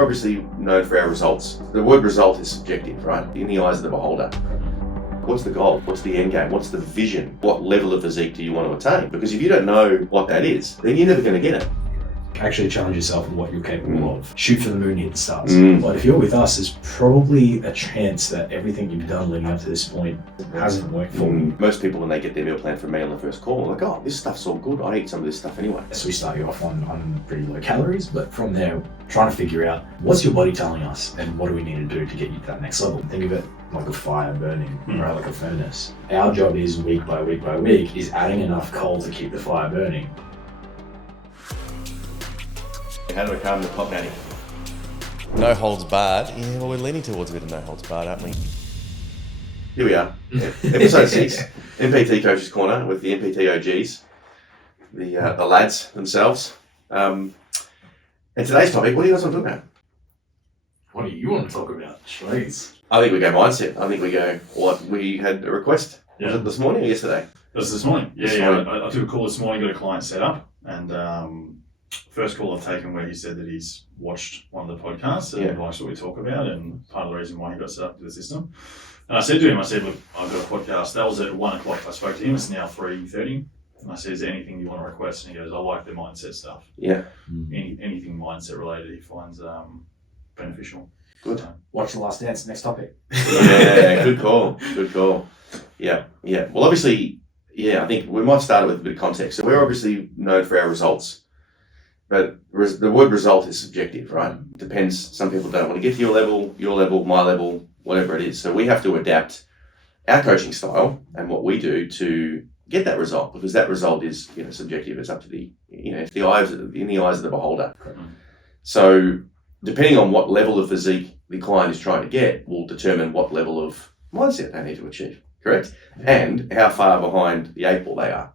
we're obviously known for our results. The word result is subjective, right? In the eyes of the beholder. What's the goal? What's the end game? What's the vision? What level of physique do you want to attain? Because if you don't know what that is, then you're never going to get it. Actually challenge yourself in what you're capable of. Shoot for the moon, hit the stars. But if you're with us, there's probably a chance that everything you've done leading up to this point hasn't worked for you. Most people, when they get their meal plan for a meal on the first call, are like, oh, this stuff's all good. I eat some of this stuff anyway. So we start you off on pretty low calories, but from there, trying to figure out what's your body telling us and what do we need to do to get you to that next level. Think of it like a fire burning, right? Like a furnace. Our job is week by week by week is adding enough coal to keep the fire burning. How do I calm the top natty? No holds barred. Yeah, well, we're leaning towards a bit of no holds barred, aren't we? Here we are. Episode 6, MPT Coach's Corner with the MPT OGs, the lads themselves. And today's topic, what do you guys want to talk about? What do you want to talk about? Jeez. I think we go mindset. I think we go what we had a request. Yeah. Was it this morning or yesterday? It was this morning. I took a call this morning, got a client set up, and first call I've taken where he said that he's watched one of the podcasts and likes what we talk about, and part of the reason why he got set up to the system. And I said to him, look, I've got a podcast. That was at 1 o'clock. I spoke to him. It's now 3:30. And I said, is there anything you want to request? And he goes, I like the mindset stuff. Yeah. Anything mindset related he finds beneficial. Good. Watch The Last Dance, next topic. Yeah, good call. Good call. Yeah. Well, obviously, I think we might start with a bit of context. So we're obviously known for our results. But the word result is subjective, right? Depends. Some people don't want to get to your level, my level, whatever it is. So we have to adapt our coaching style and what we do to get that result, because that result is, subjective. It's up to in the eyes of the beholder. So depending on what level of physique the client is trying to get will determine what level of mindset they need to achieve, correct? And how far behind the 8 ball they are.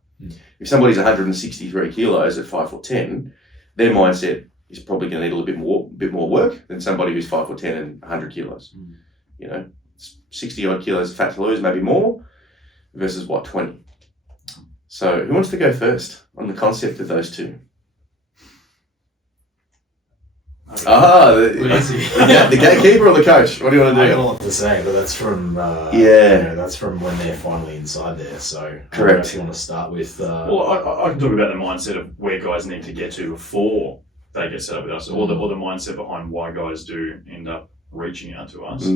If somebody's 163 kilos at 5'10", their mindset is probably going to need a little bit more work than somebody who's 5'10" and 100 kilos. 60 odd kilos of fat to lose, maybe more, versus 20. So who wants to go first on the concept of those two? The gatekeeper or the coach? What do you want to do? I don't know what to say, but that's from that's from when they're finally inside there. So correct. If you want to start with, well, I can talk about the mindset of where guys need to get to before they get set up with us, or the mindset behind why guys do end up reaching out to us.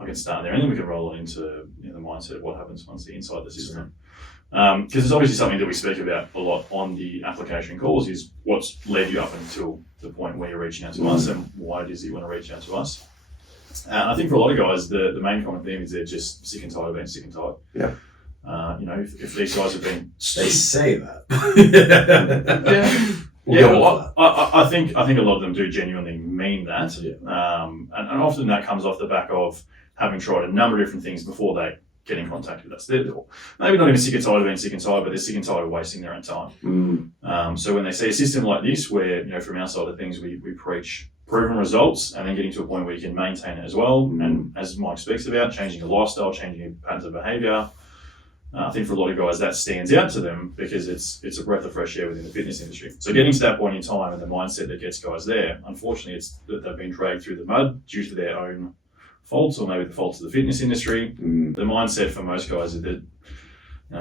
I can start there, and then we can roll it into the mindset of what happens once they're inside the system. Because it's obviously something that we speak about a lot on the application calls, is what's led you up until the point where you're reaching out to us, and why it is that you want to reach out to us. I think for a lot of guys, the main common theme is they're just sick and tired of being sick and tired. Yeah. If these guys have been... They say that. Well, I think a lot of them do genuinely mean that. And often that comes off the back of having tried a number of different things before they get in contact with us. They're maybe not even sick and tired of being sick and tired, but they're sick and tired of wasting their own time. So when they see a system like this, where from our side of things we preach proven results, and then getting to a point where you can maintain it as well, and as Mike speaks about, changing your lifestyle, changing your patterns of behaviour, I think for a lot of guys that stands out to them because it's a breath of fresh air within the fitness industry. So getting to that point in time and the mindset that gets guys there, unfortunately, it's that they've been dragged through the mud due to their own faults, or maybe the faults of the fitness industry. The mindset for most guys is that,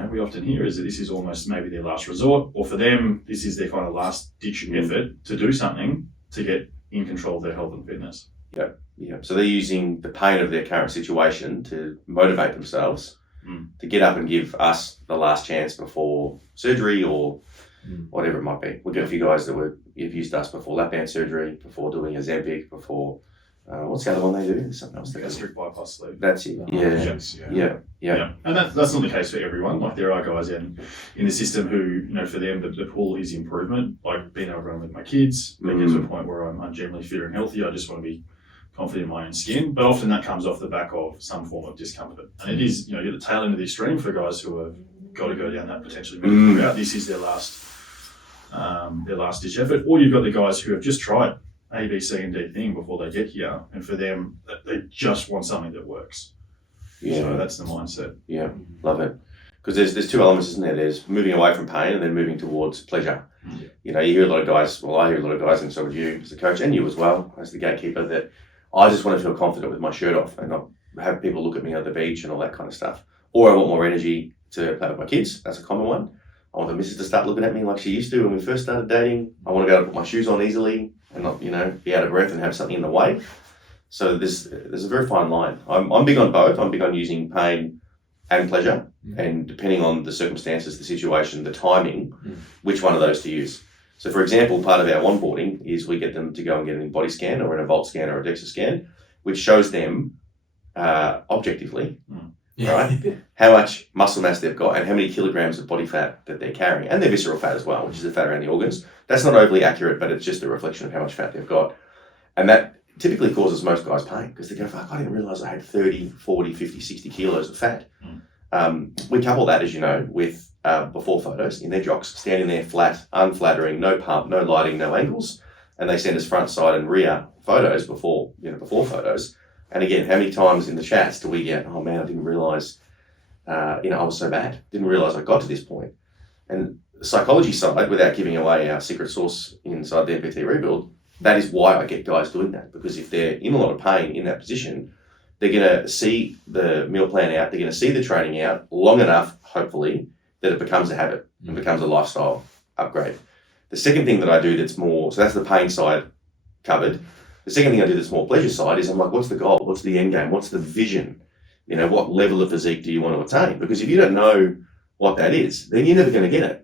we often hear is that this is almost maybe their last resort, or for them, this is their kind of last ditch effort to do something to get in control of their health and fitness. Yeah. So they're using the pain of their current situation to motivate themselves to get up and give us the last chance before surgery or whatever it might be. We've got a few guys that have used us before lap band surgery, before doing Ozempic, before what's the other one they do? There's something else. Gastric bypass sleeve. That's it. Yeah. And that's not the case for everyone. Like there are guys in the system who, for them, the pull is improvement. Like being able to run with my kids, they get to a point where I'm generally fitter and healthy. I just want to be confident in my own skin. But often that comes off the back of some form of discomfort. And it is, you're the tail end of the extreme for guys who have got to go down that potentially medical route. This is their last ditch effort. Or you've got the guys who have just tried A, B, C, and D thing before they get here, and for them, they just want something that works. So that's the mindset. Yeah, love it. Because there's two elements, isn't there? There's moving away from pain and then moving towards pleasure. You know, you hear a lot of guys, well, I hear a lot of guys, and so would you as a coach, and you as well, as the gatekeeper, that I just want to feel confident with my shirt off and not have people look at me on the beach and all that kind of stuff. Or I want more energy to play with my kids. That's a common one. I want the missus to start looking at me like she used to when we first started dating. I want to be able to put my shoes on easily and not, you know, be out of breath and have something in the way. So there's a very fine line. I'm big on both. I'm big on using pain and pleasure, and depending on the circumstances, the situation, the timing, which one of those to use. So for example, part of our onboarding is we get them to go and get an body scan or an Volt scan or a DEXA scan, which shows them objectively, right, how much muscle mass they've got and how many kilograms of body fat that they're carrying, and their visceral fat as well, which is the fat around the organs. That's not overly accurate, but it's just a reflection of how much fat they've got. And that typically causes most guys pain because they go, fuck, I didn't realize I had 30, 40, 50, 60 kilos of fat. We couple that, as you know, with before photos in their jocks, standing there flat, unflattering, no pump, no lighting, no angles. And they send us front, side and rear photos before photos. And again, how many times in the chats do we get, oh man, I didn't realize, I was so bad. Didn't realize I got to this point. And the psychology side, without giving away our secret sauce inside the MPT rebuild, that is why I get guys doing that. Because if they're in a lot of pain in that position, they're going to see the meal plan out, they're going to see the training out long enough, hopefully, that it becomes a habit and becomes a lifestyle upgrade. The second thing that I do that's more, so that's the pain side covered. The second thing I do that's more pleasure side is I'm like, what's the goal? What's the end game? What's the vision? You know, what level of physique do you want to attain? Because if you don't know what that is, then you're never going to get it.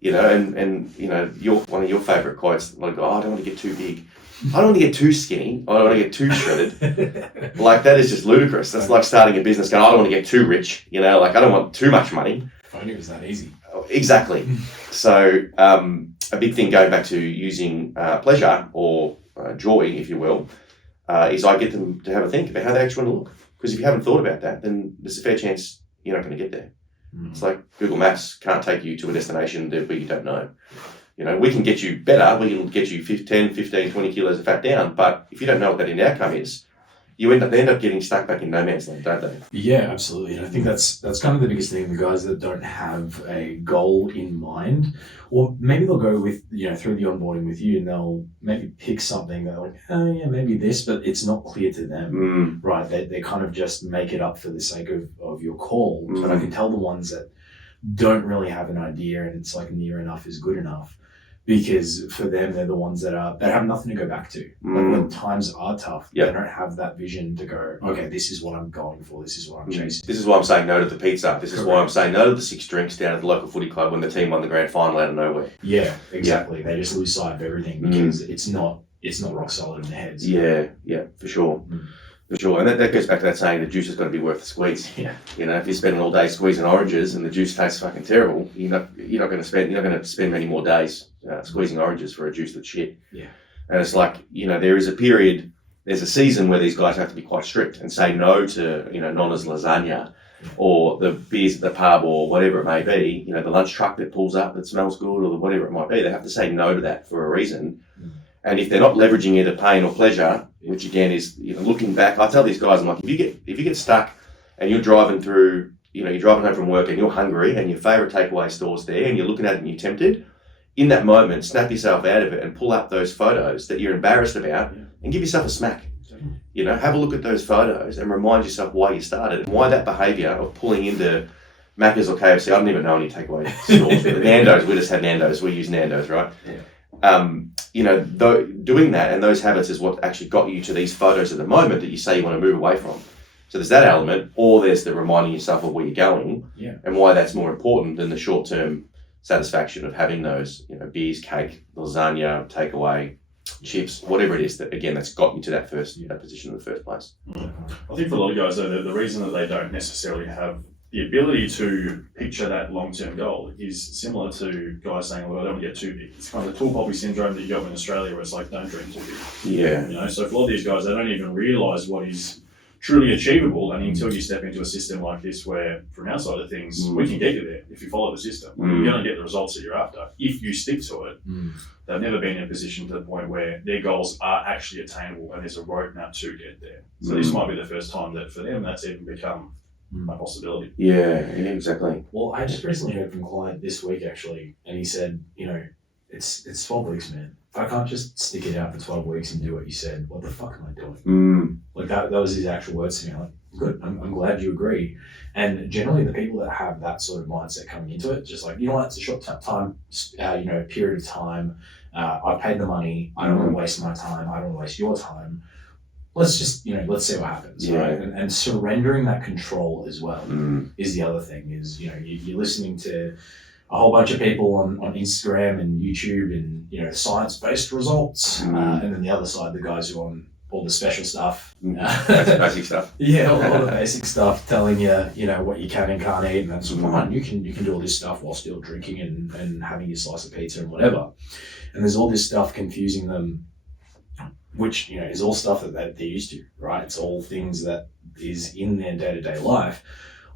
You know, and you know, one of your favourite quotes, like, oh, I don't want to get too big. I don't want to get too skinny. I don't want to get too shredded. Like, that is just ludicrous. That's like starting a business going, I don't want to get too rich. You know, like, I don't want too much money. If only it was that easy. Exactly. So a big thing going back to using pleasure or joy, if you will, is I get them to have a think about how they actually want to look. Because if you haven't thought about that, then there's a fair chance you're not going to get there. It's like Google Maps can't take you to a destination where you don't know. You know, we can get you better. We can get you 10, 15, 20 kilos of fat down. But if you don't know what that end outcome is, they end up getting stuck back in no man's land, don't they? Yeah, absolutely. And I think that's kind of the biggest thing. The guys that don't have a goal in mind, or maybe they'll go with, through the onboarding with you, and they'll maybe pick something that like, oh yeah, maybe this, but it's not clear to them, right? They kind of just make it up for the sake of your call. But I can tell the ones that don't really have an idea, and it's like near enough is good enough. Because for them, they're the ones that have nothing to go back to. Like when times are tough, they don't have that vision to go, okay, this is what I'm going for. This is what I'm chasing. This is why I'm saying no to the pizza. This is why I'm saying no to the 6 drinks down at the local footy club when the team won the grand final out of nowhere. Yeah, exactly. Yeah. They just lose sight of everything because it's not rock solid in their heads. Yeah, for sure. For sure. And that goes back to that saying the juice has got to be worth the squeeze. Yeah. You know, if you're spending all day squeezing oranges and the juice tastes fucking terrible, you're not going to spend many more days squeezing oranges for a juice that's shit. Yeah. And it's like, there is a period, there's a season where these guys have to be quite strict and say no to, Nonna's lasagna or the beers at the pub or whatever it may be, the lunch truck that pulls up that smells good or whatever it might be. They have to say no to that for a reason. And if they're not leveraging either pain or pleasure, which again is, looking back, I tell these guys, I'm like, if you get stuck and you're driving through, you're driving home from work and you're hungry and your favourite takeaway store's there and you're looking at it and you're tempted, in that moment, snap yourself out of it and pull up those photos that you're embarrassed about and give yourself a smack. Have a look at those photos and remind yourself why you started and why that behaviour of pulling into Macca's or KFC, I don't even know any takeaway stores. Nando's, we just had Nando's, we use Nando's, right? Yeah. Doing that and those habits is what actually got you to these photos at the moment that you say you want to move away from. So there's that element, or there's the reminding yourself of where you're going and why that's more important than the short-term satisfaction of having those, beers, cake, lasagna, takeaway, chips, whatever it is that, again, that's got you to that position in the first place. I think for a lot of guys, though, the reason that they don't necessarily have the ability to picture that long-term goal is similar to guys saying, well, I don't want to get too big. It's kind of the tall poppy syndrome that you got in Australia where it's like, don't dream too big. Yeah. So for a lot of these guys, they don't even realise what is truly achievable until you step into a system like this where, from our side of things, we can get you there if you follow the system. You're going to get the results that you're after. If you stick to it, they've never been in a position to the point where their goals are actually attainable and there's a roadmap to get there. So this might be the first time that for them that's even become a possibility. Yeah, exactly. Well, I just recently heard from a client this week actually, and he said, it's 12 weeks, man. If I can't just stick it out for 12 weeks and do what you said, what the fuck am I doing? Like that was his actual words to me. Like, good, I'm glad you agree. And generally the people that have that sort of mindset coming into it, just like, you know what, it's a short time, period of time. I paid the money. I don't want to waste my time. I don't want to waste your time. Let's just, let's see what happens, right? And surrendering that control as well is the other thing. Is, you're listening to a whole bunch of people on Instagram and YouTube and, science-based results. And then the other side, the guys who are on all the special stuff. Basic stuff. Yeah, all the basic stuff telling you, what you can and can't eat. And that's fine. You can do all this stuff while still drinking and having your slice of pizza and whatever. And there's all this stuff confusing them, which, is all stuff that they're used to, right? It's all things that is in their day-to-day life.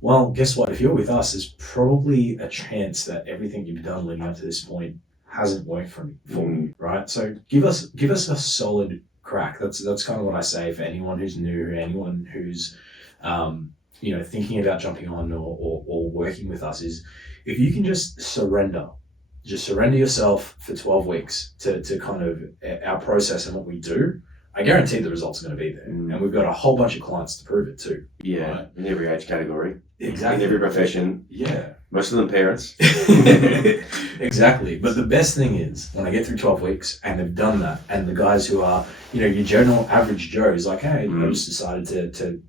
Well, guess what? If you're with us, there's probably a chance that everything you've done leading up to this point hasn't worked for you, right? So give us a solid crack. That's kind of what I say for anyone who's new, anyone who's thinking about jumping on or working with us, is if you can just surrender yourself for 12 weeks to kind of our process and what we do, I guarantee the results are going to be there. And we've got a whole bunch of clients to prove it too. Yeah, right? In every age category. Exactly. In every profession. Yeah. Most of them parents. Exactly. But the best thing is when I get through 12 weeks and they've done that, and the guys who are, your general average Joe is like, hey, I just decided to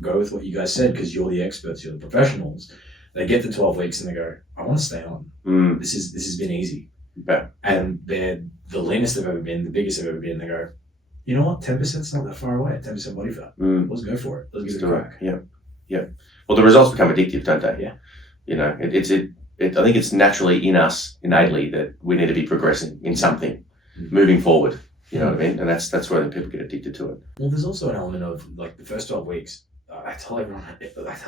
go with what you guys said because you're the experts, you're the professionals. They get to 12 weeks and they go, I want to stay on. This has been easy. Yeah. And they're the leanest they've ever been, the biggest they've ever been. They go, you know what? 10%'s not that far away. 10% body fat. Let's go for it. Let's give it a crack. Yeah. Well, the results become addictive, don't they? Yeah. I think it's naturally in us, innately, that we need to be progressing in something, moving forward. You know what I mean? And that's where the people get addicted to it. Well, there's also an element of like the first 12 weeks. I tell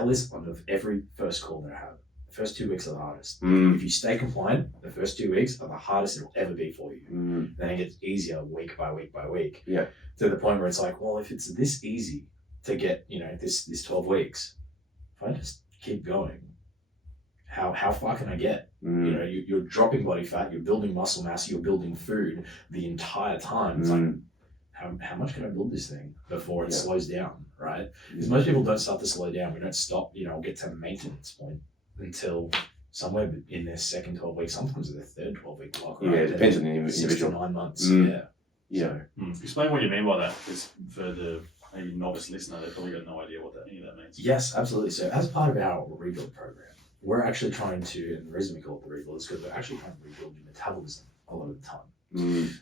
this on every first call that I have. The first 2 weeks are the hardest. If you stay compliant, the first 2 weeks are the hardest it'll ever be for you. Then it gets easier week by week by week. Yeah. To the point where it's like, well, if it's this easy to get, this 12 weeks, if I just keep going, how far can I get? You're dropping body fat, you're building muscle mass, you're building food the entire time. It's like, how much can I build this thing before it slows down, right? Because most people don't start to slow down. We don't stop, get to the maintenance point until somewhere in their second 12 weeks, sometimes their third 12-week block. Right? Yeah, it depends on the individual. 6 to 9 months. Yeah. Explain what you mean by that, because for the novice listener, they've probably got no idea what any of that means. Yes, absolutely. So as part of our rebuild program, we're actually trying to, and the reason we call it the rebuild is because we're actually trying to rebuild your metabolism a lot of the time.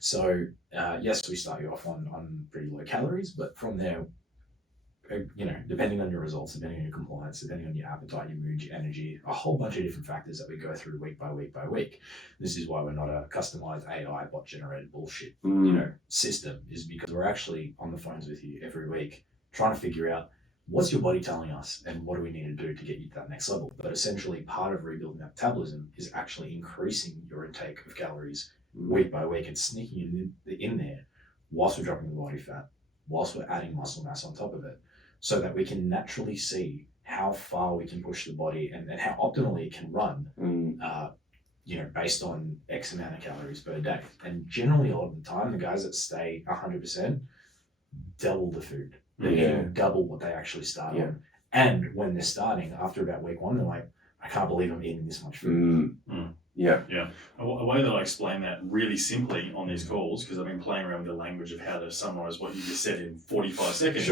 So yes, we start you off on pretty low calories, but from there, depending on your results, depending on your compliance, depending on your appetite, your mood, your energy, a whole bunch of different factors that we go through week by week by week. This is why we're not a customized AI bot generated bullshit, system, is because we're actually on the phones with you every week trying to figure out what's your body telling us and what do we need to do to get you to that next level. But essentially part of rebuilding that metabolism is actually increasing your intake of calories week by week and sneaking in there whilst we're dropping the body fat, whilst we're adding muscle mass on top of it, so that we can naturally see how far we can push the body and how optimally it can run, based on X amount of calories per day. And generally a lot of the time, the guys that stay 100% double the food. They're getting double what they actually start on. And when they're starting, after about week 1, they're like, I can't believe I'm eating this much food. Yeah. A way that I explain that really simply on these calls, because I've been playing around with the language of how to summarize what you just said in 45 seconds,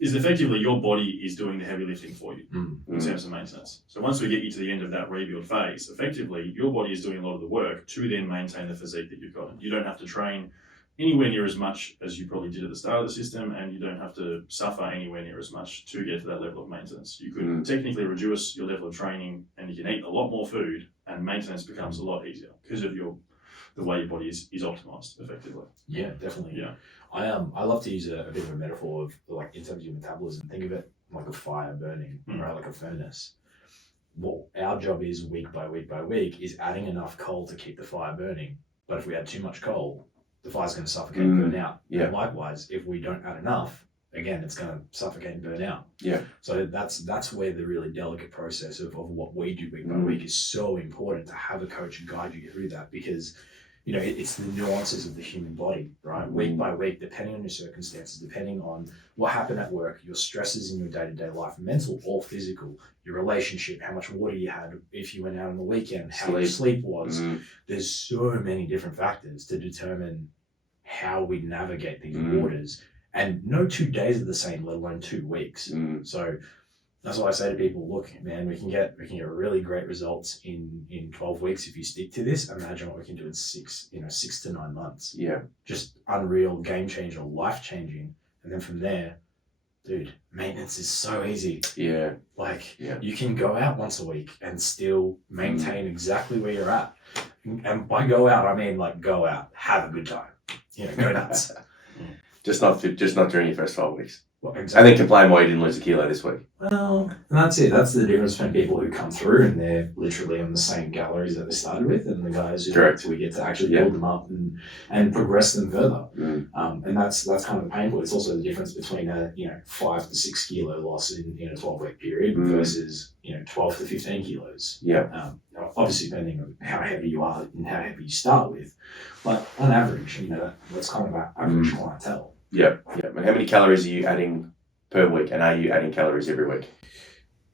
is effectively your body is doing the heavy lifting for you in terms of maintenance. So once we get you to the end of that rebuild phase, effectively your body is doing a lot of the work to then maintain the physique that you've got. You don't have to train anywhere near as much as you probably did at the start of the system, and you don't have to suffer anywhere near as much to get to that level of maintenance. You could technically reduce your level of training, and you can eat a lot more food, and maintenance becomes a lot easier because of the way your body is optimized effectively. Yeah, definitely. Yeah. I love to use a bit of a metaphor of, like, in terms of your metabolism, think of it like a fire burning, right? Like a furnace. What our job is week by week by week is adding enough coal to keep the fire burning. But if we add too much coal, the fire's going to suffocate and burn out. Yeah. And likewise, if we don't add enough, again, it's going to suffocate and burn out. Yeah. So that's where the really delicate process of what we do week by week is so important, to have a coach guide you through that, because it's the nuances of the human body, right? Week by week, depending on your circumstances, depending on what happened at work, your stresses in your day-to-day life, mental or physical, your relationship, how much water you had, if you went out on the weekend, how your sleep was. There's so many different factors to determine how we navigate these waters. And no 2 days are the same, let alone 2 weeks. So that's why I say to people, look, man, we can get really great results in 12 weeks if you stick to this. Imagine what we can do in 6 to 9 months. Yeah. Just unreal, game changer, life changing. And then from there, dude, maintenance is so easy. Yeah. You can go out once a week and still maintain exactly where you're at. And by go out, I mean go out, have a good time. Go nuts. Just not during your first 12 weeks. Well, exactly. And then complain why you didn't lose a kilo this week. Well, and that's it. That's the difference between people who come through and they're literally on the same calories that they started with, and the guys who we get to actually build them up and progress them further. And that's kind of the painful. It's also the difference between a 5 to 6 kilo loss in a 12-week period versus 12 to 15 kilos. Yeah. Obviously, depending on how heavy you are and how heavy you start with, but on average, that's kind of our average clientele. Yeah. And how many calories are you adding per week, and are you adding calories every week?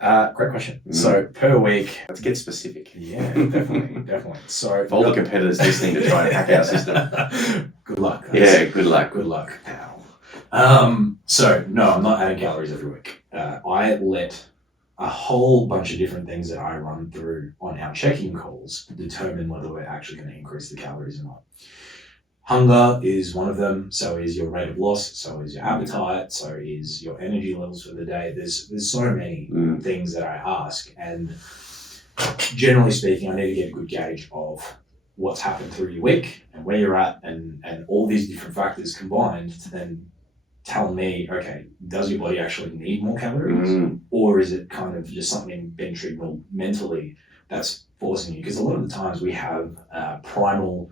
Great question. So per week, let's get specific. Yeah, definitely. So for all the competitors listening to try and hack our system, good luck. Good luck. Good luck, pal. So no, I'm not adding calories every week. I let a whole bunch of different things that I run through on our check-in calls determine whether we're actually going to increase the calories or not. Hunger is one of them, so is your rate of loss, so is your appetite, so is your energy levels for the day. There's so many things that I ask, and generally speaking, I need to get a good gauge of what's happened through your week and where you're at, and all these different factors combined to then tell me, okay, does your body actually need more calories, or is it kind of just something being triggered mentally that's forcing you? Because a lot of the times we have primal,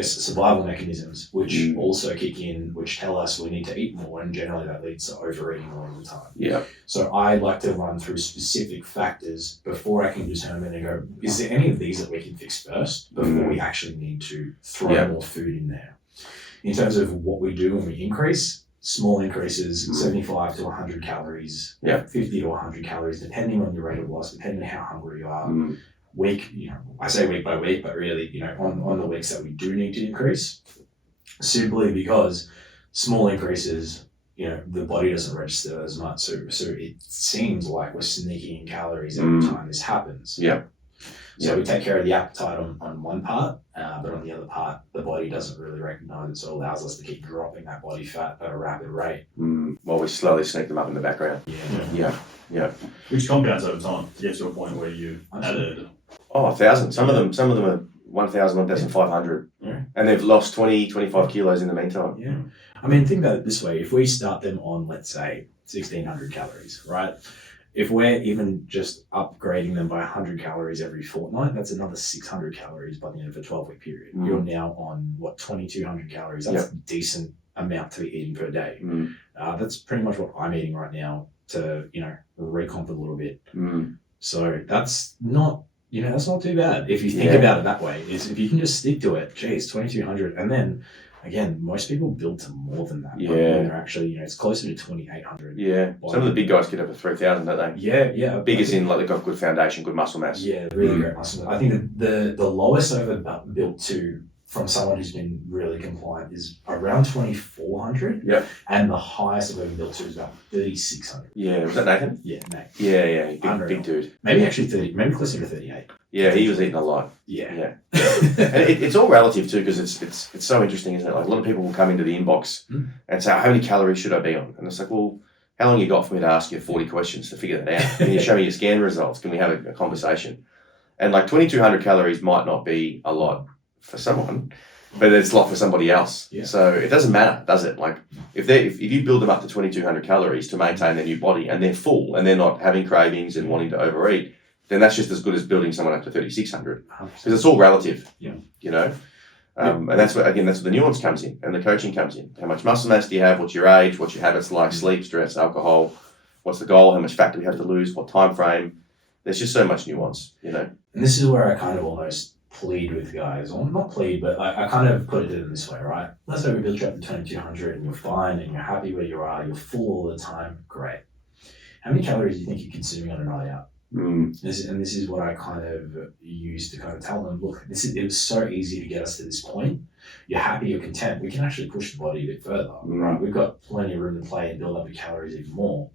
survival mechanisms which also kick in, which tell us we need to eat more, and generally that leads to overeating a lot of the time. Yeah. So I like to run through specific factors before I can determine and go, is there any of these that we can fix first before we actually need to throw more food in there? In terms of what we do when we increase, small increases, 75 to 100 calories, 50 to 100 calories, depending on your rate of loss, depending on how hungry you are. Week, I say week by week, but really, on the weeks that we do need to increase, simply because small increases, the body doesn't register as much. So it seems like we're sneaking in calories every time this happens. So we take care of the appetite on one part, but on the other part, the body doesn't really recognize it, so it allows us to keep dropping that body fat at a rapid rate. While we slowly sneak them up in the background. Yeah. Which compounds over time to get to a point where you added 1,000. Some of them are 1,000, 1,500. And they've lost 20, 25 kilos in the meantime. Yeah. I mean, think about it this way. If we start them on, let's say, 1,600 calories, right? If we're even just upgrading them by 100 calories every fortnight, that's another 600 calories by the end of a 12-week period. You're now on, 2,200 calories. That's a decent amount to be eating per day. That's pretty much what I'm eating right now to, recomp a little bit. So that's not... that's not too bad. If you think about it that way, is if you can just stick to it, 2,200. And then, again, most people build to more than that. When they're actually, it's closer to 2,800. Yeah. Some of the big guys get up to 3,000, don't they? Yeah. Big as in, they've got good foundation, good muscle mass. Yeah, really great muscle mass. I think that the lowest I've ever built to from someone who's been really compliant is around 2,400. Yeah. And the highest I've ever built to is about 3,600. Yeah. Was that Nathan? Yeah, Nate. Yeah. Big dude. Maybe actually 30, maybe closer to 38. Yeah, he was eating a lot. Yeah. And it's all relative too, because it's so interesting, isn't it? Like a lot of people will come into the inbox and say, how many calories should I be on? And it's like, well, how long you got for me to ask you 40 questions to figure that out? Can you show me your scan results? Can we have a conversation? And 2,200 calories might not be a lot for someone, but it's a lot for somebody else. Yeah. So it doesn't matter, does it? Like if you build them up to 2,200 calories to maintain their new body and they're full and they're not having cravings and wanting to overeat, then that's just as good as building someone up to 3,600 because it's all relative. And that's where the nuance comes in and the coaching comes in. How much muscle mass do you have? What's your age? What's your habits like? Sleep, stress, alcohol. What's the goal? How much fat do we have to lose? What time frame? There's just so much nuance, And this is where I kind of almost plead with guys, or not plead, but I kind of put it in this way, right? Let's say we build you up to 2200 and you're fine and you're happy where you are, you're full all the time, great. How many calories do you think you're consuming on a night out? This is what I kind of use to kind of tell them, look, it was so easy to get us to this point. You're happy, you're content. We can actually push the body a bit further, right? We've got plenty of room to play and build up your calories even more.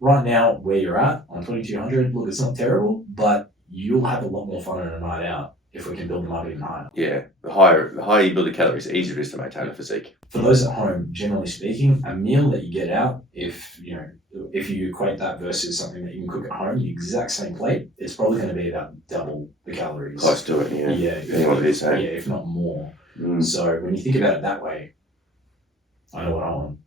Right now, where you're at on 2200, look, it's not terrible, but you'll have a lot more fun on a night out if we can build them up even higher. Yeah, the higher you build the calories, the easier it is to maintain a physique. For those at home, generally speaking, a meal that you get out, if you equate that versus something that you can cook at home, the exact same plate, it's probably going to be about double the calories. Close to it, yeah. Yeah, Depending on what it is, eh? yeah, if not more. So when you think about it that way, I know what I want.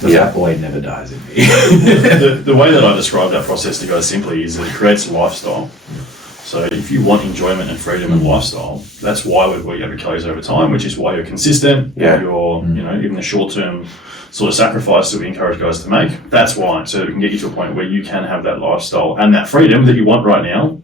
The fat boy never dies in me. The way that I describe that process, to go simply, is that it creates a lifestyle. So if you want enjoyment and freedom and lifestyle, that's why we've worked your calories over time, which is why you're consistent. Yeah. You're, even the short-term sort of sacrifice that we encourage guys to make. That's why. So we can get you to a point where you can have that lifestyle and that freedom that you want right now,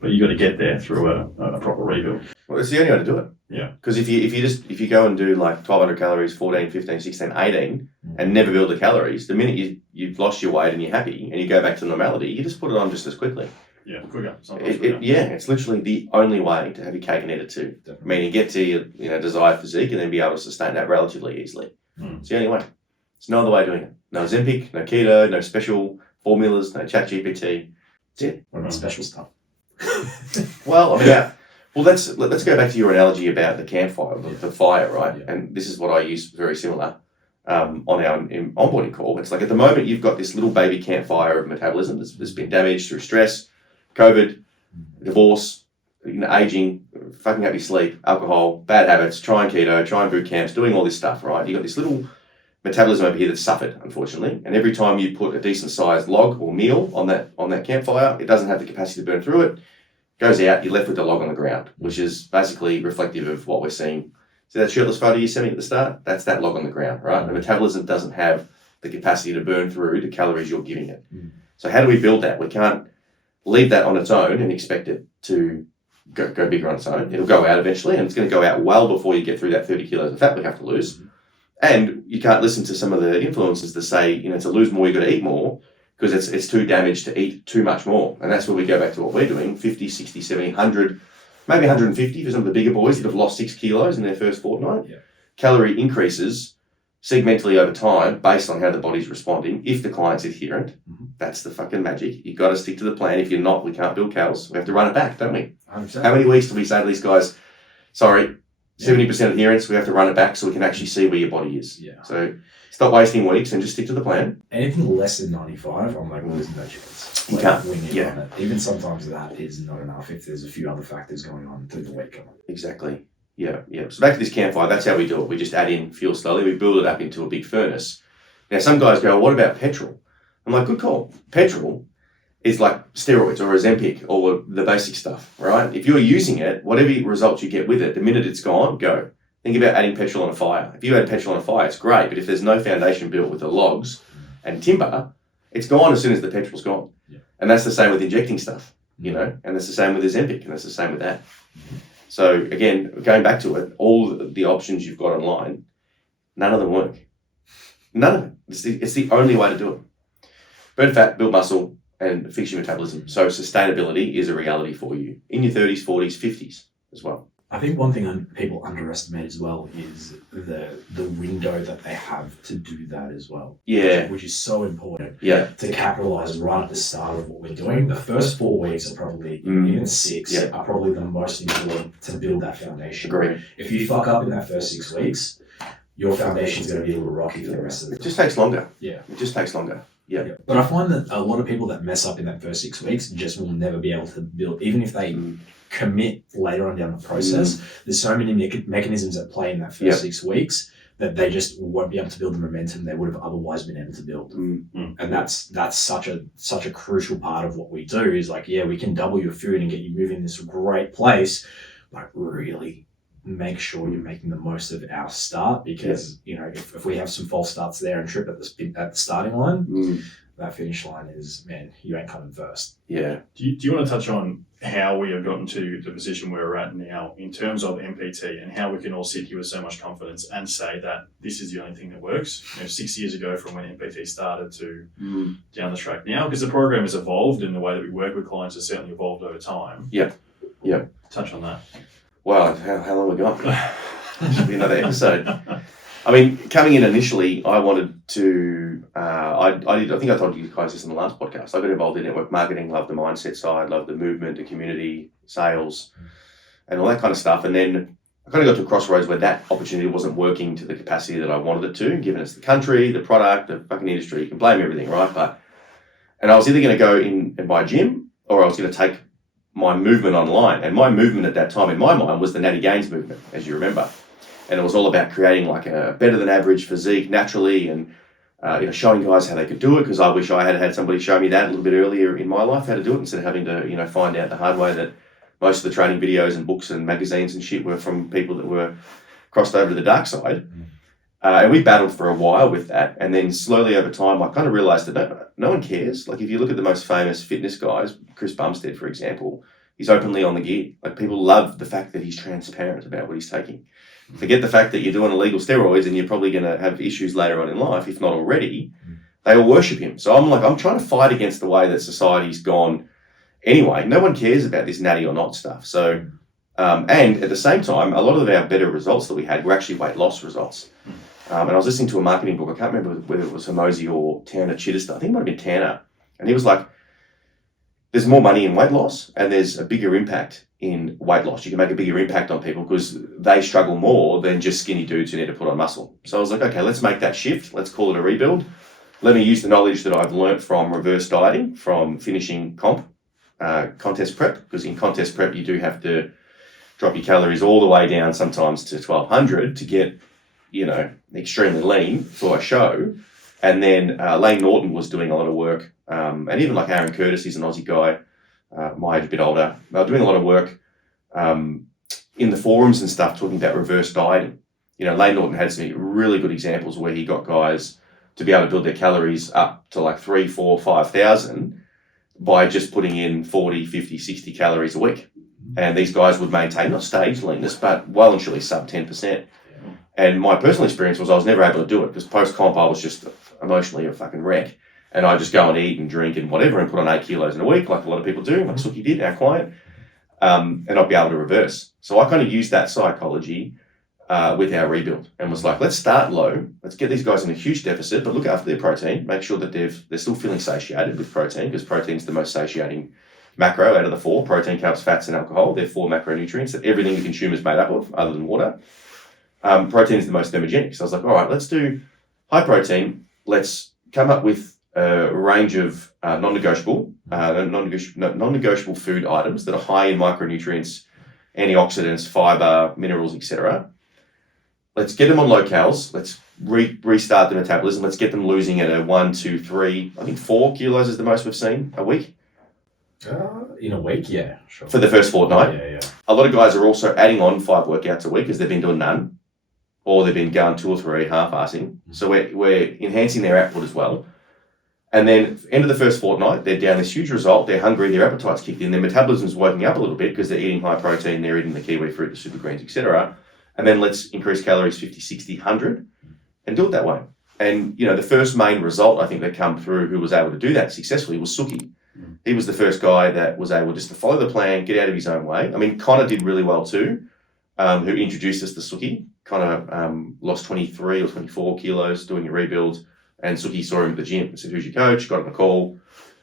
but you got to get there through a proper rebuild. Well, it's the only way to do it. Yeah. Because if you go and do like 1200 calories, 14, 15, 16, 18, and never build the calories, the minute you've lost your weight and you're happy and you go back to normality, you just put it on just as quickly. Yeah, quicker. It's literally the only way to have your cake and eat it too. Definitely. Meaning get to your desired physique and then be able to sustain that relatively easily. It's the only way. There's no other way of doing it. No Ozempic, no keto, no special formulas, no ChatGPT. That's it. What about special stuff? Well, let's go back to your analogy about the campfire, the fire, right? Yeah. And this is what I use very similar on our onboarding call. It's like at the moment you've got this little baby campfire of metabolism that's been damaged through stress, COVID, divorce, aging, fucking up your sleep, alcohol, bad habits, trying keto, trying boot camps, doing all this stuff, right? You've got this little metabolism over here that's suffered, unfortunately. And every time you put a decent sized log or meal on that campfire, it doesn't have the capacity to burn through it. Goes out, you're left with the log on the ground, which is basically reflective of what we're seeing. See that shirtless photo you sent me at the start? That's that log on the ground, right? The metabolism doesn't have the capacity to burn through the calories you're giving it. So how do we build that? We can't leave that on its own and expect it to go bigger on its own. It'll go out eventually, and it's going to go out well before you get through that 30 kilos of fat we have to lose. And you can't listen to some of the influencers that say, to lose more, you've got to eat more, because it's too damaged to eat too much more. And that's where we go back to what we're doing, 50, 60, 70, 100, maybe 150 for some of the bigger boys that have lost 6 kilos in their first fortnight. Yeah. Calorie increases segmentally over time based on how the body's responding. If the client's adherent, that's the fucking magic. You've got to stick to the plan. If you're not, we can't build calories. We have to run it back, don't we? 100%. How many weeks do we say to these guys, sorry, 70% adherence, we have to run it back so we can actually see where your body is. Yeah. So stop wasting weeks and just stick to the plan. Anything less than 95, I'm like, well, there's no chance. You can't. We need on it. Even sometimes that is not enough if there's a few other factors going on through the week. Exactly. Yeah. So back to this campfire, that's how we do it. We just add in fuel slowly. We build it up into a big furnace. Now, some guys go, what about petrol? I'm like, good call. Petrol is like steroids or Ozempic or the basic stuff, right? If you're using it, whatever results you get with it, the minute it's gone, go. Think about adding petrol on a fire. If you add petrol on a fire, it's great, but if there's no foundation built with the logs and timber, it's gone as soon as the petrol's gone. Yeah. And that's the same with injecting stuff, and that's the same with Ozempic, and that's the same with that. So again, going back to it, all the options you've got online, none of them work. None of it. It's the only way to do it. Burn fat, build muscle, and fix your metabolism. So sustainability is a reality for you in your 30s, 40s, 50s as well. I think one thing people underestimate as well is the window that they have to do that as well. Yeah. Which is so important. Yeah. To capitalize right at the start of what we're doing. The first 4 weeks are probably, even 6, are probably the most important to build that foundation. Agree. If you fuck up in that first 6 weeks, your foundation's going to be a little rocky for the rest of the time. It just takes longer. Yeah. It just takes longer. Yeah. But I find that a lot of people that mess up in that first 6 weeks just will never be able to build, even if they commit later on down the process. There's so many mechanisms at play in that first 6 weeks that they just won't be able to build the momentum they would have otherwise been able to build. And that's such a crucial part of what we do is like, we can double your food and get you moving in this great place, but really make sure you're making the most of our start, because if we have some false starts there and trip at the starting line, that finish line is, man, you ain't coming first. Yeah. Do you want to touch on how we have gotten to the position where we're at now in terms of MPT, and how we can all sit here with so much confidence and say that this is the only thing that works. 6 years ago from when MPT started to down the track now, because the program has evolved and the way that we work with clients has certainly evolved over time. Yep. Touch on that. Wow, how long we got? Should be another episode. I mean, coming in initially, I wanted to, I think I told you guys this in the last podcast. I got involved in network marketing, loved the mindset side, loved the movement, the community, sales, and all that kind of stuff. And then I kind of got to a crossroads where that opportunity wasn't working to the capacity that I wanted it to, given it's the country, the product, the fucking industry. You can blame everything, right? And I was either going to go in and buy a gym, or I was going to take my movement online. And my movement at that time in my mind was the Natty Gaines movement, as you remember. And it was all about creating like a better than average physique naturally, and showing guys how they could do it, because I wish I had somebody show me that a little bit earlier in my life, how to do it, instead of having to find out the hard way that most of the training videos and books and magazines and shit were from people that were crossed over to the dark side. And we battled for a while with that, and then slowly over time I kind of realized that no one cares. Like if you look at the most famous fitness guys, Chris Bumstead for example, he's openly on the gear. Like people love the fact that he's transparent about what he's taking. Forget the fact that you're doing illegal steroids and you're probably going to have issues later on in life, if not already. They all worship him. So I'm trying to fight against the way that society's gone. Anyway, no one cares about this natty or not stuff. So, and at the same time, a lot of our better results that we had were actually weight loss results. And I was listening to a marketing book. I can't remember whether it was Hormozi or Tanner Chittister. I think it might have been Tanner. And he was like, there's more money in weight loss and there's a bigger impact in weight loss. You can make a bigger impact on people because they struggle more than just skinny dudes who need to put on muscle. So I was like, okay, let's make that shift. Let's call it a rebuild. Let me use the knowledge that I've learnt from reverse dieting, from finishing contest prep, because in contest prep, you do have to drop your calories all the way down sometimes to 1200 to get, extremely lean for a show. And then Lane Norton was doing a lot of work. And even like Aaron Curtis, he's an Aussie guy, my age, a bit older. They were doing a lot of work in the forums and stuff talking about reverse dieting. Lane Norton had some really good examples where he got guys to be able to build their calories up to like 3, 4, 5,000 by just putting in 40, 50, 60 calories a week. And these guys would maintain not stage leanness, but well and surely sub 10%. And my personal experience was I was never able to do it because post-comp I was just emotionally a fucking wreck. And I just go and eat and drink and whatever and put on 8 kilos in a week, like a lot of people do, like Suki did, our client, and I'd be able to reverse. So I kind of used that psychology with our rebuild and was like, let's start low. Let's get these guys in a huge deficit, but look after their protein. Make sure that they're still feeling satiated with protein, because protein's the most satiating macro out of the 4. Protein, carbs, fats, and alcohol. They're 4 macronutrients that everything you consume is made up of, other than water. Protein is the most thermogenic. So I was like, all right, let's do high protein. Let's come up with a range of non-negotiable food items that are high in micronutrients, antioxidants, fiber, minerals, etc. Let's get them on low calories. Let's restart the metabolism. Let's get them losing at a 1, 2, 3, I think 4 kilos is the most we've seen a week. In a week, yeah, sure. For the first fortnight. Yeah. A lot of guys are also adding on 5 workouts a week because they've been doing none, or they've been going 2 or 3 half-assing. So we're enhancing their output as well. And then end of the first fortnight, they're down this huge result. They're hungry, their appetite's kicked in, their metabolism's working up a little bit because they're eating high protein, they're eating the kiwi fruit, the super greens, etc. And then let's increase calories 50, 60, 100 and do it that way. And, the first main result I think that come through who was able to do that successfully was Suki. He was the first guy that was able just to follow the plan, get out of his own way. I mean, Connor did really well too, who introduced us to Suki. Connor lost 23 or 24 kilos doing a rebuild. And Suki saw him at the gym and said, who's your coach? Got on a call,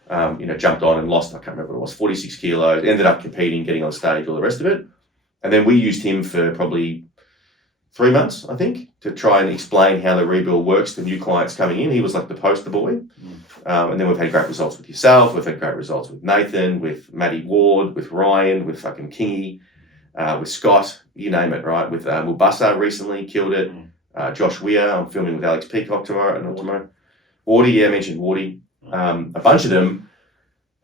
jumped on and lost, I can't remember what it was, 46 kilos, ended up competing, getting on stage, all the rest of it. And then we used him for probably 3 months, I think, to try and explain how the rebuild works to new clients coming in. He was like the poster boy. And then we've had great results with yourself. We've had great results with Nathan, with Matty Ward, with Ryan, with fucking Kingy, with Scott, you name it, right? With Mubasa recently, killed it. Josh Weir, I'm filming with Alex Peacock tomorrow. Wardy, yeah, I mentioned Wardy. A bunch of them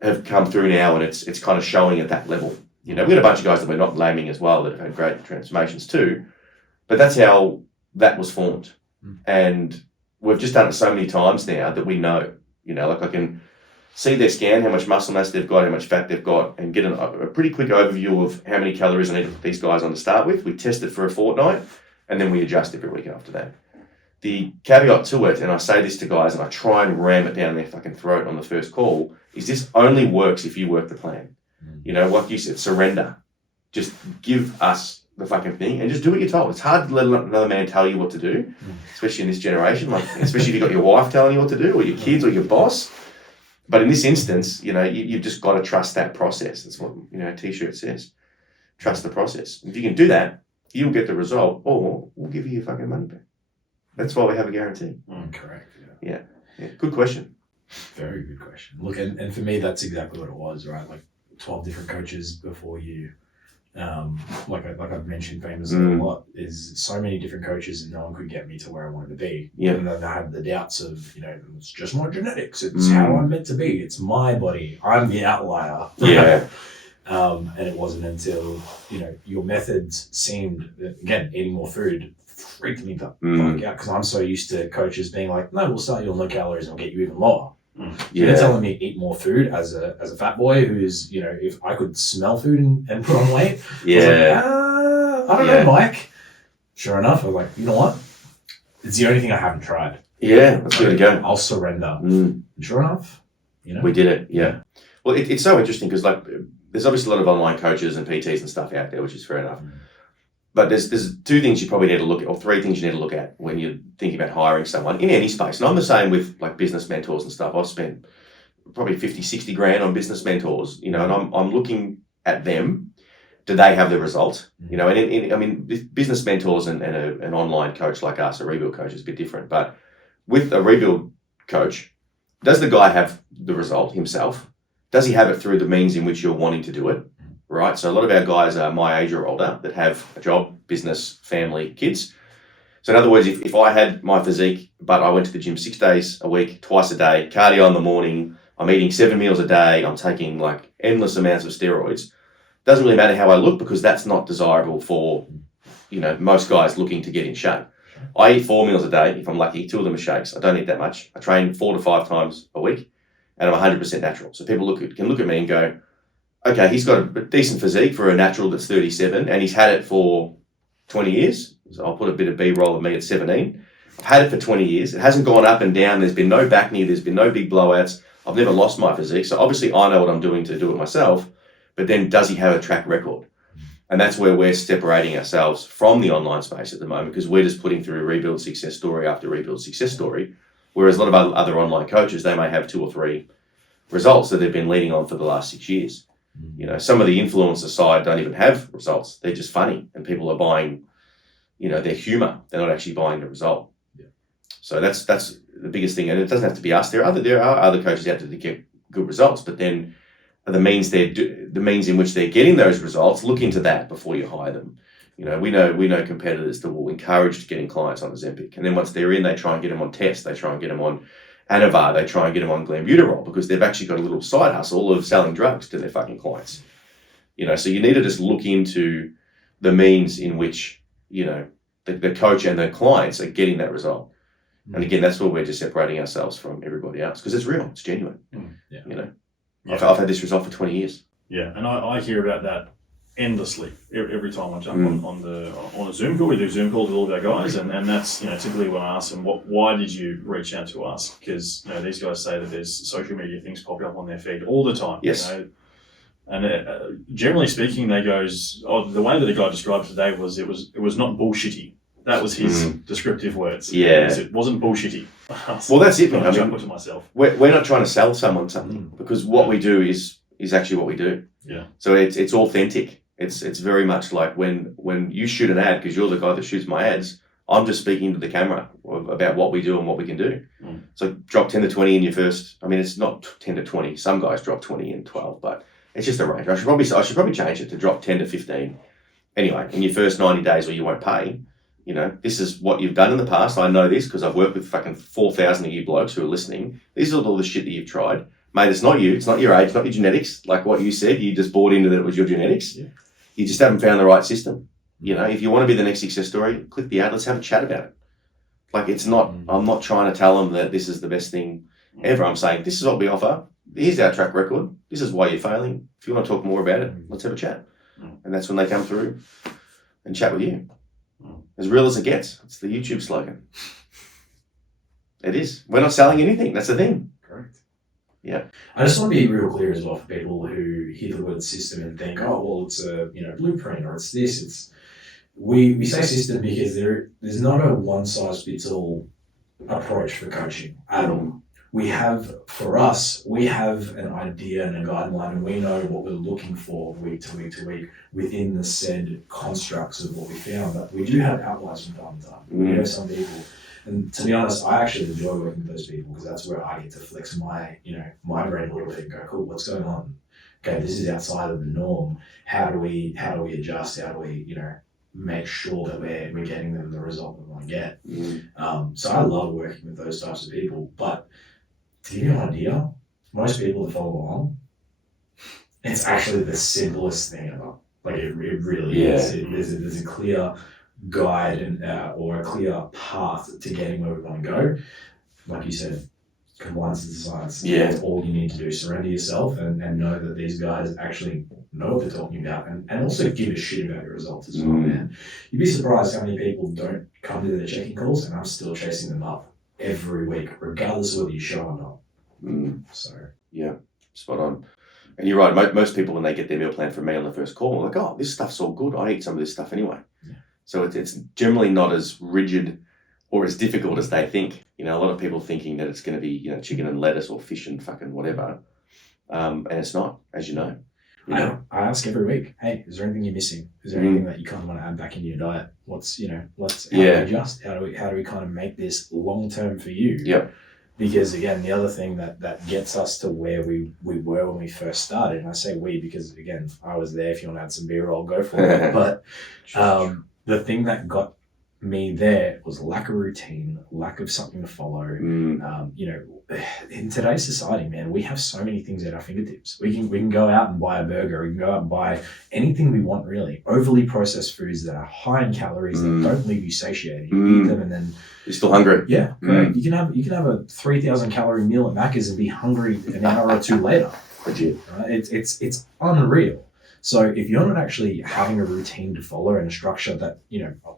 have come through now, and it's kind of showing at that level. We've got a bunch of guys that we're not naming as well that have had great transformations too. But that's how that was formed. And we've just done it so many times now that we know. Like I can see their scan, how much muscle mass they've got, how much fat they've got, and get a pretty quick overview of how many calories I need to put these guys on to start with. We test it for a fortnight, and then we adjust every week after that. The caveat to it, and I say this to guys, and I try and ram it down their fucking throat on the first call, is this only works if you work the plan. You know, like you said, surrender. Just give us the fucking thing and just do what you're told. It's hard to let another man tell you what to do, especially in this generation, like especially if you've got your wife telling you what to do, or your kids, or your boss. But in this instance, you know, you've just got to trust that process. That's what, you know, a t-shirt says. Trust the process. If you can do that, you'll get the result, or we'll give you your fucking money back. That's why we have a guarantee. Correct. Yeah. Good question. Very good question. Look, and for me, that's exactly what it was, right? Like 12 different coaches before you. Like I've mentioned famously a lot, is so many different coaches and no one could get me to where I wanted to be. Yeah. And then I had the doubts of, you know, it's just my genetics. It's how I'm meant to be. It's my body. I'm the outlier. Yeah. And it wasn't until, you know, your methods seemed, again, eating more food freaked me the fuck out, because I'm so used to coaches being like, no, we'll start you on low calories and we'll get you even lower. You're telling me eat more food as a fat boy who's, you know, if I could smell food and put on weight, I don't know, Mike. Sure enough, I was like, you know what? It's the only thing I haven't tried. Yeah, let's give it a go. I'll surrender. And sure enough, you know, we did it. Yeah. Well, it's so interesting because like there's obviously a lot of online coaches and PTs and stuff out there, which is fair enough. But there's two things you probably need to look at, or three things you need to look at when you're thinking about hiring someone in any space. And I'm the same with like business mentors and stuff. I've spent probably 50, 60 grand on business mentors, you know, and I'm looking at them. Do they have the results? You know, and I mean, business mentors and an online coach like us, a rebuild coach, is a bit different. But with a rebuild coach, does the guy have the result himself? Does he have it through the means in which you're wanting to do it? Right, so a lot of our guys are my age or older that have a job, business, family, kids. So in other words, if I had my physique, but I went to the gym 6 days a week, twice a day, cardio in the morning, I'm eating 7 meals a day, I'm taking like endless amounts of steroids, doesn't really matter how I look because that's not desirable for, you know, most guys looking to get in shape. I eat 4 meals a day, if I'm lucky, 2 of them are shakes. I don't eat that much. I train 4 to 5 times a week and I'm 100% natural. So people can look at me and go, okay, he's got a decent physique for a natural that's 37 and he's had it for 20 years. So I'll put a bit of B-roll of me at 17. I've had it for 20 years. It hasn't gone up and down. There's been no back knee. There's been no big blowouts. I've never lost my physique. So obviously I know what I'm doing to do it myself, but then does he have a track record? And that's where we're separating ourselves from the online space at the moment, because we're just putting through rebuild success story after rebuild success story. Whereas a lot of other online coaches, they may have 2 or 3 results that they've been leading on for the last 6 years. You know, some of the influencer side don't even have results. They're just funny and people are buying, you know, their humor. They're not actually buying the result. Yeah. So that's the biggest thing. And it doesn't have to be us. There are other coaches out there that get good results, but then the means in which they're getting those results, look into that before you hire them. You know, we know competitors that will encourage getting clients on Ozempic. And then once they're in, they try and get them on tests. They try and get them on Anavar, they try and get them on glambuterol because they've actually got a little side hustle of selling drugs to their fucking clients. You know, so you need to just look into the means in which, you know, the coach and the clients are getting that result. And again, that's where we're just separating ourselves from everybody else because it's real, it's genuine. You know, I've had this result for 20 years. Yeah, and I hear about that endlessly every time I jump on a Zoom call. We do Zoom calls with all of our guys, and that's, you know, typically when I ask them why did you reach out to us, because, you know, these guys say that there's social media things popping up on their feed all the time. Yes. You know? And generally speaking, the way that the guy described it today was it was not bullshitty. That was his descriptive words. Yeah, it wasn't bullshitty. Well, that's it, man. I chuckle to myself. We're not trying to sell someone something because what we do is actually what we do. Yeah. So it's authentic. It's very much like when you shoot an ad, because you're the guy that shoots my ads, I'm just speaking to the camera about what we do and what we can do. So drop 10 to 20 in your first, I mean, it's not 10 to 20. Some guys drop 20 in 12, but it's just a range. I should probably change it to drop 10 to 15. Anyway, in your first 90 days where you won't pay, you know, this is what you've done in the past. I know this because I've worked with fucking 4,000 of you blokes who are listening. This is all the shit that you've tried. Mate, it's not you. It's not your age, not your genetics. Like what you said, you just bought into that it was your genetics. Yeah. You just haven't found the right system. You know, if you want to be the next success story, click the ad. Let's have a chat about it. Like it's not, I'm not trying to tell them that this is the best thing ever. I'm saying this is what we offer. here's our track record. This is why you're failing. If you want to talk more about it, let's have a chat. And that's when they come through and chat with you. As real as it gets. It's the YouTube slogan. It is. We're not selling anything. That's the thing. Correct. Yeah. I just want to be real clear as well for people who hear the word system and think, oh, well, it's a blueprint or it's this. It's we say system because there's not a one size fits all approach for coaching at all. We have an idea and a guideline, and we know what we're looking for week to week to week within the said constructs of what we found. But we do have outliers from time to time. We know some people, and to be honest, I actually enjoy working with those people because that's where I get to flex my brain a little bit and go, cool, what's going on? Okay, this is outside of the norm. How do we adjust? How do we make sure that we're getting them the result we want to get? So I love working with those types of people, but to give you an idea, most people that follow along, it's actually the simplest thing ever. Like it really is. There's a clear guide and or a clear path to getting where we want to go. Like you said, compliance is a science. Yeah. That's all you need to do. Surrender yourself and know that these guys actually know what they're talking about and also give a shit about your results as well, man. You'd be surprised how many people don't come to their checking calls, and I'm still chasing them up every week, regardless of whether you show or not. So yeah, spot on. And you're right. Most people, when they get their meal plan from me on the first call, are like, "Oh, this stuff's all good. I eat some of this stuff anyway." Yeah. So it's generally not as rigid or as difficult as they think. A lot of people thinking that it's going to be chicken and lettuce or fish and fucking whatever, and it's not, as you know. I ask every week, hey, is there anything you're missing? Is there anything that you kind of want to add back into your diet? How do we adjust? How do we kind of make this long term for you? Yep. Because again, the other thing that gets us to where we were when we first started, and I say we because again, I was there. If you want to add some B-roll, go for it. But the thing that got me there was lack of routine, lack of something to follow. In today's society, man, we have so many things at our fingertips. We can go out and buy a burger. We can go out and buy anything we want, really. Overly processed foods that are high in calories that don't leave you satiated. You eat them and then you're still hungry. Yeah, correct. You can have a 3,000 calorie meal at Macca's and be hungry an hour or two later. Legit. Right? It's unreal. So if you're not actually having a routine to follow and a structure that,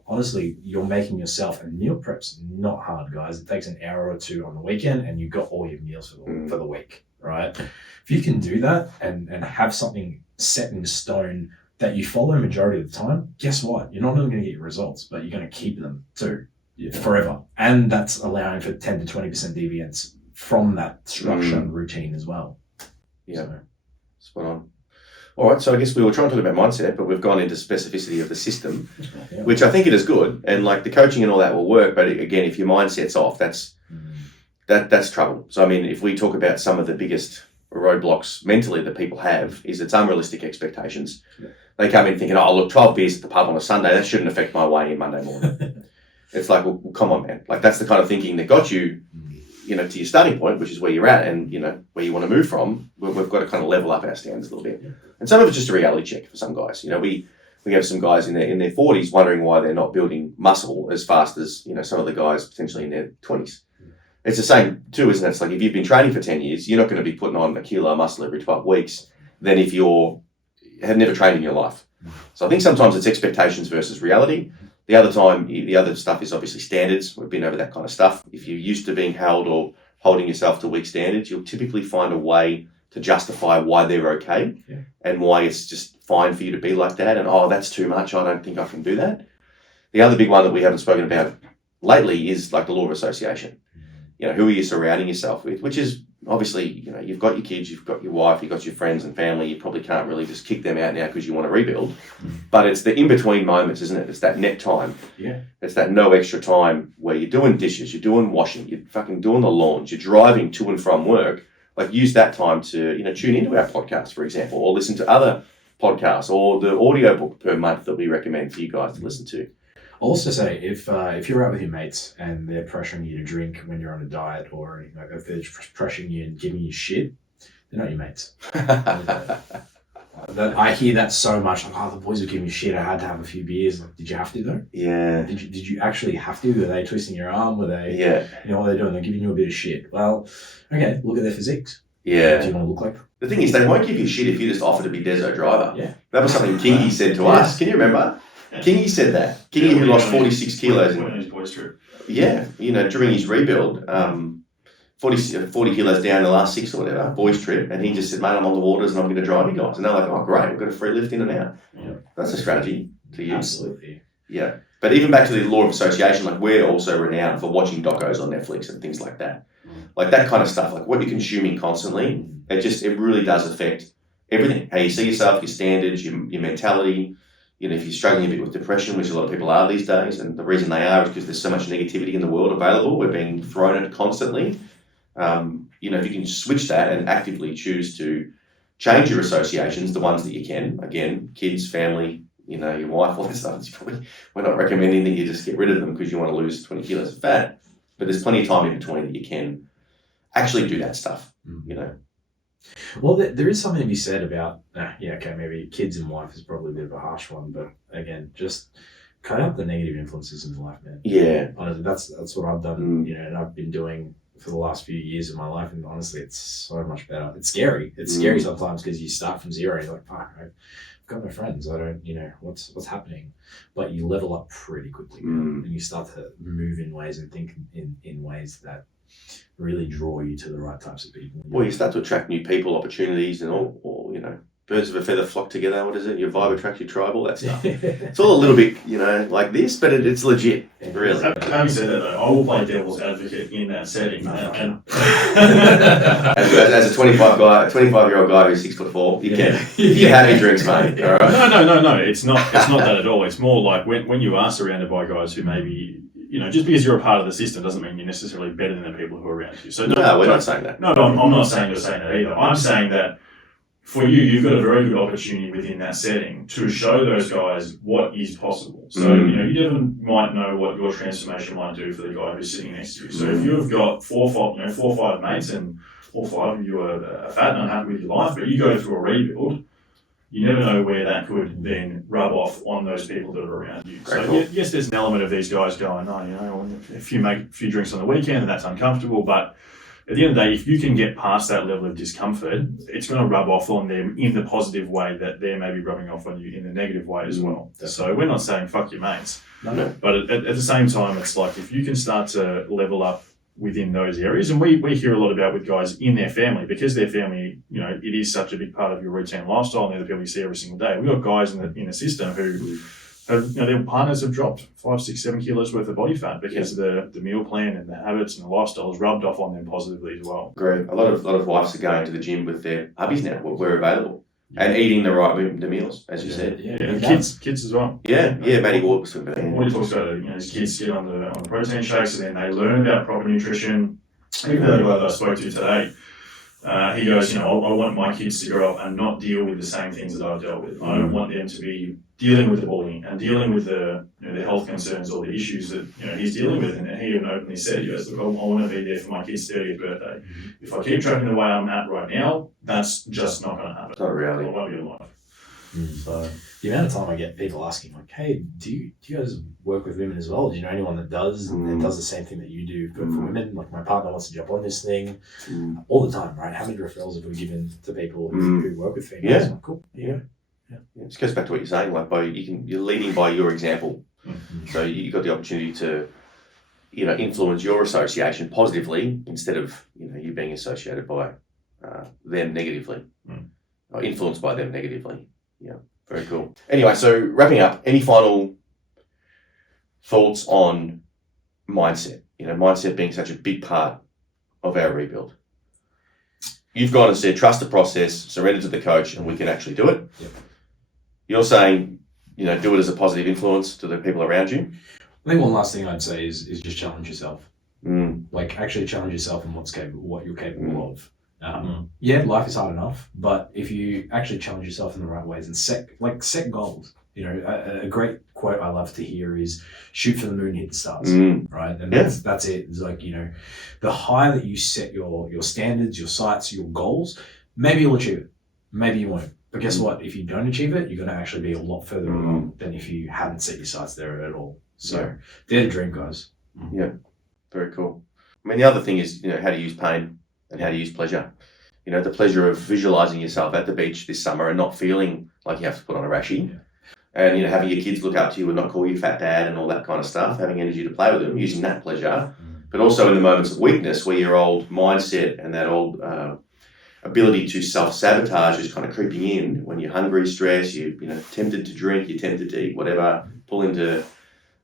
honestly, you're making yourself, and meal prep's not hard, guys. It takes an hour or two on the weekend and you've got all your meals for the week, right? If you can do that and have something set in stone that you follow majority of the time, guess what? You're not only going to get your results, but you're going to keep them too forever. And that's allowing for 10 to 20% deviance from that structure and routine as well. Yeah, spot on. All right, so I guess we were trying to talk about mindset, but we've gone into specificity of the system, which I think it is good. And like the coaching and all that will work, but again, if your mindset's off, that's trouble. So I mean, if we talk about some of the biggest roadblocks mentally that people have, is it's unrealistic expectations. Yeah. They come in thinking, oh, look, 12 beers at the pub on a Sunday, that shouldn't affect my weigh in Monday morning. It's like, well, come on, man. Like that's the kind of thinking that got you, to your starting point, which is where you're at and, where you want to move from. We've got to kind of level up our standards a little bit. Yeah. And some of it's just a reality check for some guys. We have some guys in their 40s wondering why they're not building muscle as fast as, some of the guys potentially in their 20s. It's the same too, isn't it? It's like if you've been training for 10 years, you're not going to be putting on a kilo of muscle every 12 weeks than if you have never trained in your life. So I think sometimes it's expectations versus reality. The other stuff is obviously standards. We've been over that kind of stuff. If you're used to being held or holding yourself to weak standards, you'll typically find a way to justify why they're okay and why it's just fine for you to be like that. And, oh, that's too much. I don't think I can do that. The other big one that we haven't spoken about lately is like the law of association. Who are you surrounding yourself with? Which is obviously, you've got your kids, you've got your wife, you've got your friends and family. You probably can't really just kick them out now because you want to rebuild. But it's the in-between moments, isn't it? It's that net time. Yeah. It's that no extra time where you're doing dishes, you're doing washing, you're fucking doing the lawns, you're driving to and from work. Like use that time to, tune into our podcast, for example, or listen to other podcasts or the audio book per month that we recommend for you guys to listen to. I'll also say if you're out with your mates and they're pressuring you to drink when you're on a diet, or if they're pressuring you and giving you shit, they're not your mates. I hear that so much. Like, the boys were giving me shit. I had to have a few beers. Like, did you have to though? Yeah. Did you actually have to? Were they twisting your arm? Were they? Yeah. What they're doing? They're giving you a bit of shit. Well, okay. Look at their physiques. Yeah. Do you want to look like? The thing is, they won't give you shit if you just offer to be Deso driver. Yeah. That was something Kingy said to us. Can you remember? Kingy said that. Kingy who lost 46 kilos. When his boys trip. Yeah, during his rebuild, 40 kilos down the last 6 or whatever, boys trip, and he just said, mate, I'm on the waters and I'm going to drive you guys. And they're like, oh, great, we've got a free lift in and out. Yeah. That's a strategy to use. Absolutely. Yeah. But even back to the law of association, like we're also renowned for watching docos on Netflix and things like that. Like that kind of stuff, like what you're consuming constantly, it really does affect everything. How you see yourself, your standards, your mentality. If you're struggling a bit with depression, which a lot of people are these days, and the reason they are is because there's so much negativity in the world available. We're being thrown at it constantly. If you can switch that and actively choose to change your associations, the ones that you can, again, kids, family, your wife, all this stuff, we're not recommending that you just get rid of them because you want to lose 20 kilos of fat. But there's plenty of time in between that you can actually do that stuff, Well, there is something to be said about, maybe kids and wife is probably a bit of a harsh one, but again, just cut out the negative influences in life, man. Yeah. Honestly, that's what I've done, and I've been doing for the last few years of my life, and honestly, it's so much better. It's scary. It's scary sometimes because you start from zero and you're like, fuck, I've got no friends. I don't, what's happening? But you level up pretty quickly, man, and you start to move in ways and think in ways that really draw you to the right types of people. Well, you start to attract new people, opportunities, and all birds of a feather flock together. What is it? Your vibe attracts your tribe, all that stuff. It's all a little bit, like this, but it's legit, really. Having said that, though, I will play devil's advocate in that setting. And as a 25-year-old guy who's 6'4", you can have your drinks, mate. All right? No. It's not that at all. It's more like when you are surrounded by guys who maybe. Just because you're a part of the system doesn't mean you're necessarily better than the people who are around you. So no, we're not saying that. No, I'm not saying you're saying that either. I'm saying that for you, you've got a very good opportunity within that setting to show those guys what is possible. So, you never might know what your transformation might do for the guy who's sitting next to you. So if you've got four or five mates and all 5 of you are fat and unhappy with your life, but you go through a rebuild, you never know where that could then rub off on those people that are around you. Very So cool. yes, there's an element of these guys going, if you make a few drinks on the weekend, and that's uncomfortable. But at the end of the day, if you can get past that level of discomfort, it's going to rub off on them in the positive way that they're maybe rubbing off on you in the negative way as well. Definitely. So we're not saying fuck your mates. No. But at the same time, it's like if you can start to level up within those areas, and we hear a lot about with guys in their family, because their family, it is such a big part of your routine lifestyle, and they're the people you see every single day. We've got guys in the system who have, their partners have dropped 5, 6, 7 kilos worth of body fat because the meal plan and the habits and the lifestyle has rubbed off on them positively as well. Great. A lot of wives are going to the gym with their hubbies now. We're available. And eating the meals, as you said. Yeah. Kids as well. Yeah, Matty walks with When he talks about his kids get on the protein shakes, and then they learn about proper nutrition. Even the guy that I spoke to today, he goes, I want my kids to grow up and not deal with the same things that I've dealt with. I don't want them to be dealing with the bullying and dealing with the the health concerns or the issues that he's dealing with. And he even openly said, he goes, look, I want to be there for my kid's 30th birthday. If I keep tracking the way I'm at right now, that's just not going to happen. It's not a reality. It won't be alive. So the amount of time I get people asking, like, hey, do you guys work with women as well? Do you know anyone that does and does the same thing that you do for women? Like, my partner wants to jump on this thing all the time, right? How many referrals have we given to people who work with females? Yeah. Like, cool. Yeah. It just goes back to what you're saying. Like, you're leading by your example. So you've got the opportunity to, influence your association positively instead of, you being associated by them negatively or influenced by them negatively. Yeah, very cool. Anyway, so wrapping up, any final thoughts on mindset? Mindset being such a big part of our rebuild. You've gone and said, trust the process, surrender to the coach, and we can actually do it. Yep. You're saying, do it as a positive influence to the people around you. I think one last thing I'd say is just challenge yourself. Like, actually challenge yourself in what you're capable of. Life is hard enough, but if you actually challenge yourself in the right ways and set goals. A great quote I love to hear is shoot for the moon, hit the stars, right? And that's it. It's like, the higher that you set your standards, your sights, your goals, maybe you'll achieve it, maybe you won't. But guess what? If you don't achieve it, you're going to actually be a lot further along than if you hadn't set your sights there at all. So they're the dream, guys. Yeah, very cool. I mean, the other thing is, how to use pain and how to use pleasure. You know, the pleasure of visualizing yourself at the beach this summer and not feeling like you have to put on a rashie. Yeah. And, you know, having your kids look up to you and not call you fat dad and all that kind of stuff, having energy to play with them, using that pleasure, but also in the moments of weakness where your old mindset and that old ability to self-sabotage is kind of creeping in. When you're hungry, stressed, you're tempted to drink, you're tempted to eat whatever, pull into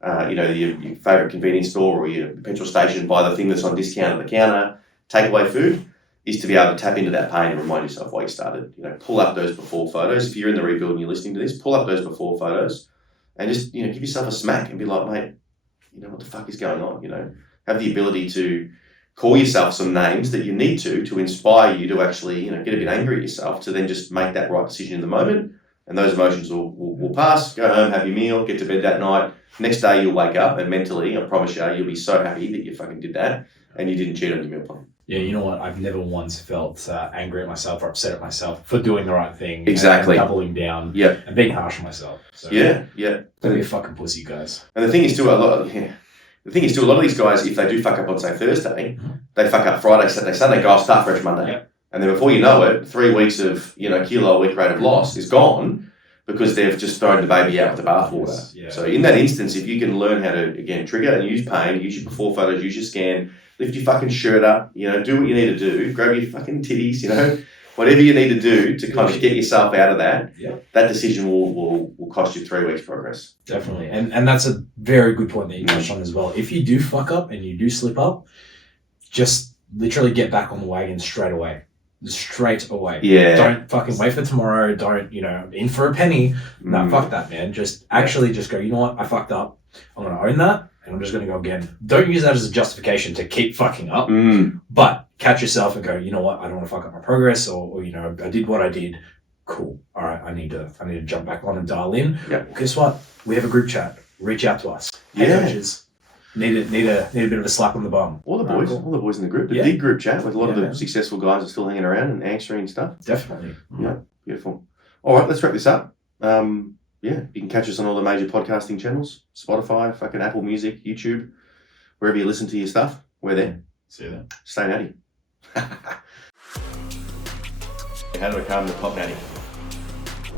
your favourite convenience store or your petrol station, buy the thing that's on discount at the counter, takeaway food, is to be able to tap into that pain and remind yourself why you started. You know, pull up those before photos. If you're in the rebuild and you're listening to this, pull up those before photos and just, give yourself a smack and be like, mate, what the fuck is going on? Have the ability to call yourself some names that you need to inspire you to actually, get a bit angry at yourself, to then just make that right decision in the moment. And those emotions will pass, go home, have your meal, get to bed that night. Next day you'll wake up and mentally, I promise you'll be so happy that you fucking did that and you didn't cheat on your meal plan. Yeah, you know what? I've never once felt angry at myself or upset at myself for doing the right thing. Exactly. And doubling down. Yeah. And being harsh on myself. So, yeah. Don't be a fucking pussy, guys. And the thing is too, a lot of these guys, if they do fuck up on, say, Thursday, they fuck up Friday, Saturday, Sunday, go, I'll start fresh Monday. Yep. And then before you know it, 3 weeks of, kilo a week rate of loss is gone because they've just thrown the baby out with the bathwater. Yes, yeah. So in that instance, if you can learn how to, again, trigger and use pain, use your before photos, use your scan, lift your fucking shirt up, do what you need to do, grab your fucking titties, whatever you need to do to kind of get yourself out of that, that decision will cost you 3 weeks progress. Definitely. And that's a very good point that you touched on as well. If you do fuck up and you do slip up, just literally get back on the wagon straight away. Straight away. Yeah. Don't fucking wait for tomorrow. Don't, in for a penny. No, fuck that, man. Just go, you know what? I fucked up. I'm going to own that. And I'm just going to go again. Don't use that as a justification to keep fucking up, but catch yourself and go, you know what? I don't want to fuck up my progress, or I did what I did. Cool. All right. I need to jump back on and dial in. Yeah. Well, guess what? We have a group chat. Reach out to us. Hey, Yeah. coaches. Need a bit of a slap on the bum. All the boys in the group. The Yeah. big group chat with a lot of the man. successful guys are still hanging around and answering stuff. Definitely. Yeah, beautiful. All right, let's wrap this up. You can catch us on all the major podcasting channels, Spotify, fucking Apple Music, YouTube, wherever you listen to your stuff. We're there. See you then. Stay natty. How do I calm the pop natty?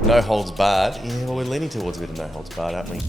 No holds barred. Yeah, well, we're leaning towards a bit of no holds barred, aren't we?